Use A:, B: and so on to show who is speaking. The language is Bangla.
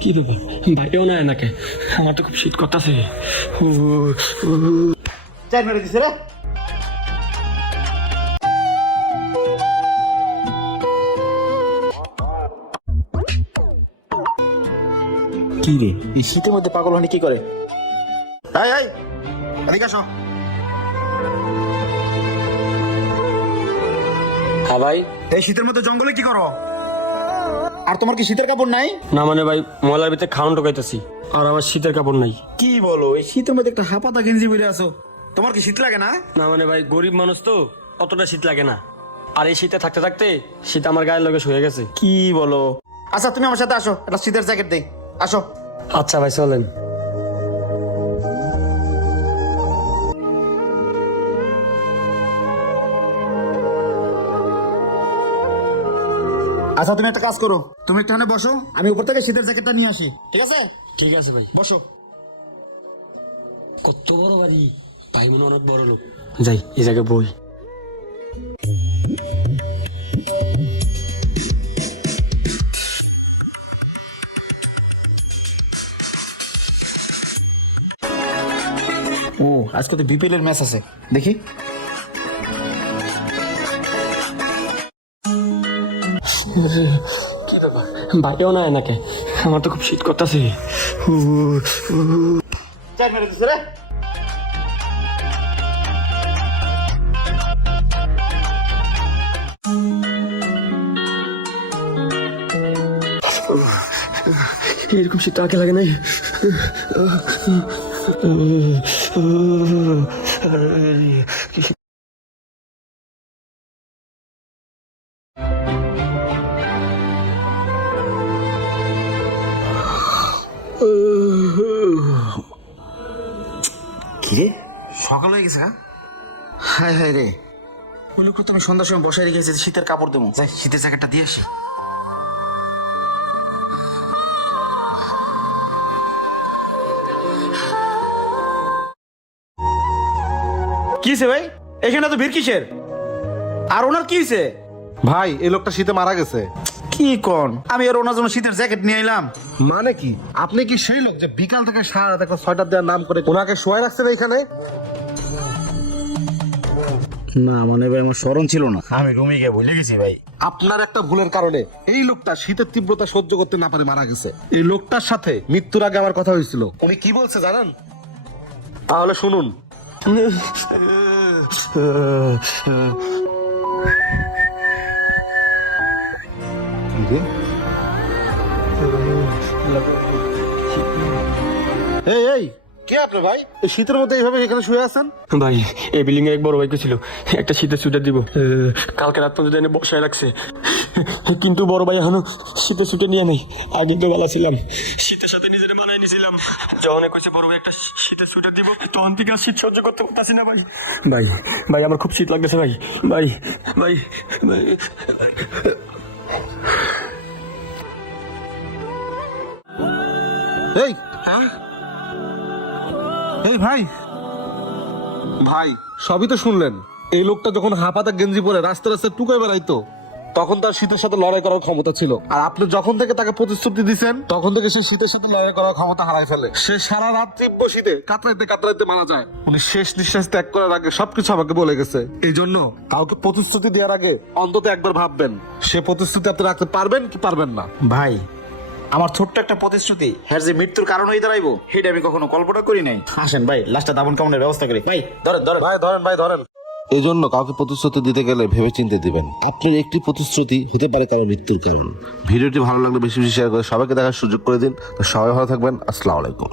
A: কি ব্যাপার? বাইরেও না এনাকে আমার তো খুব শীত করতেছে।
B: চার মেরে দিছে রে। কি রে এই শীতের মধ্যে পাগল হনি কি করে? এই এই এদিকে আসো।
A: হ্যাঁ ভাই।
B: এই শীতের মধ্যে জঙ্গলে কি করো? আর তোমার কি শীতের কাপড় নাই?
A: না মানে ভাই ময়লার ভিতরে খাওয়ান ঢোকাইতেছি আর আমার শীতের কাপড় নাই।
B: কি বলো এই শীতের মধ্যে একটা হাপাতা গেঞ্জি পরে আছো। তোমার কি শীত লাগে না?
A: না মানে ভাই গরিব মানুষ তো অতটা শীত লাগে না। আর এই শীতে থাকতে থাকতে শীত আমার গায়ের লগে শুয়ে গেছে।
B: কি বলো? আচ্ছা তুমি আমার সাথে আসো একটা শীতের জ্যাকেট দেই। আসো।
A: আচ্ছা ভাই চলেন।
B: আচ্ছা তুমি একটা কাজ করো। তুমি একটু বসো আমি উপর থেকে শীতের জ্যাকেটটা নিয়ে আসি ঠিক আছে?
A: ঠিক আছে ভাই।
B: বসো।
A: কত বড় বাড়ি। ভাই মনে অনেক বড় লোক। যাই এই জায়গায় বই।
B: ও আজকে তো বিপিএল এর ম্যাচ আছে। দেখি।
A: বাইরেও না এনাকে আমার তো খুব শীত করতেছে। এরকম শীত আগে লাগে নাই।
B: কি রে সকাল হয়ে গেছে হ্যাঁ? হায় হায় রে। ওই লোকটা তো আমি সন্ধ্যার সময় বসায় রেখেছি শীতের কাপড় দেবো। যাই শীতের জ্যাকেটটা দিয়ে আসি। কি ভাই? এখানে তো ভিড় কিসের? আর ওনার কি হয়েছে
C: ভাই এই লোকটা শীতে মারা গেছে।
B: কি কোন? আমি আর ওনার জন্য শীতের জ্যাকেট নিয়ে এলাম
C: মানে কি? আপনি কি সেই লোক যে বিকাল থেকে সারা রাত একটা সোয়েটার দেওয়ার নাম করে ওনাকে শোয়া রাখছেন এখানে
B: না মানে ভাই আমার স্মরণ ছিল না। আমি রুমে গিয়ে ভুলে গেছি ভাই।
C: আপনার একটা ভুলের কারণে এই লোকটা শীতের তীব্রতা সহ্য করতে না পারে মারা গেছে। এই লোকটার সাথে মৃত্যুর আগে আমার কথা হয়েছিল। উনি কি বলছে জানেন? তাহলে শুনুন। এই এই। কে আপনি ভাই? এই শীতের মধ্যে এইভাবে এখানে শুয়ে আছেন?
A: ভাই এই বিল্ডিং এ এক বড় ভাইকে ছিল একটা শীতের সুইটার দিব। কালকে রাত পর্যন্ত এনে বসায় রাখছে। কিন্তু বড় ভাই এখনও শীতের সুইটার নিয়ে নেই। আগে তো বেলা ছিলাম। শীতের সাথে নিজের মানায় নিয়েছিলাম যখন কইছে বড় ভাই একটা শীতের সুইটার দিব। তখন থেকে আর শীত সহ্য করতে পারতাছি না ভাই। ভাই ভাই আমার খুব শীত লাগতেছে ভাই। ভাই ভাই ভাই।
C: এই
A: হ্যাঁ
C: এই ভাই। ভাই। সবই তো শুনলেন। এই লোকটা যখন হাফাতা গেঞ্জি পরে রাস্তা রাস্তায় টুকাই বেড়াইতো তখন তার শীতের সাথে লড়াই করার ক্ষমতা ছিল। আর আপনি যখন থেকে তাকে প্রতিশ্রুতি দিচ্ছেন তখন থেকে সে শীতের সাথে লড়াই করার ক্ষমতা হারাই ফেলে। সে সারা রাত তীব্র শীতে কাতরাইতে কাতরাইতে মারা যায়। উনি শেষ নিঃশ্বাস ত্যাগ করার আগে সবকিছু আমাকে বলে গেছে। এই জন্য কাউকে প্রতিশ্রুতি দেওয়ার আগে অন্তত একবার ভাববেন সে প্রতিশ্রুতি আপনি রাখতে পারবেন কি পারবেন না।
B: ভাই আমার ছোট্ট একটা প্রতিশ্রুতি হ্যাঁ যে মৃত্যুর কারণ হয়ে দাঁড়াইবো সেটা আমি কখনো কল্পনা করি নাই। আসেন ভাই লাস্টে দাবন কামনের ব্যবস্থা করি। ভাই ধরেন ধরেন।
C: ভাই ধরেন ভাই ধরেন।
D: এই জন্য কাউকে প্রতিশ্রুতি দিতে গেলে ভেবে চিন্তে দিবেন। আপনার একটি প্রতিশ্রুতি হতে পারে কারও মৃত্যুর কারণ। ভিডিওটি ভালো লাগলে বেশি বেশি শেয়ার করে সবাইকে দেখার সুযোগ করে দিন। তো সবাই ভালো থাকবেন। আসসালামু আলাইকুম।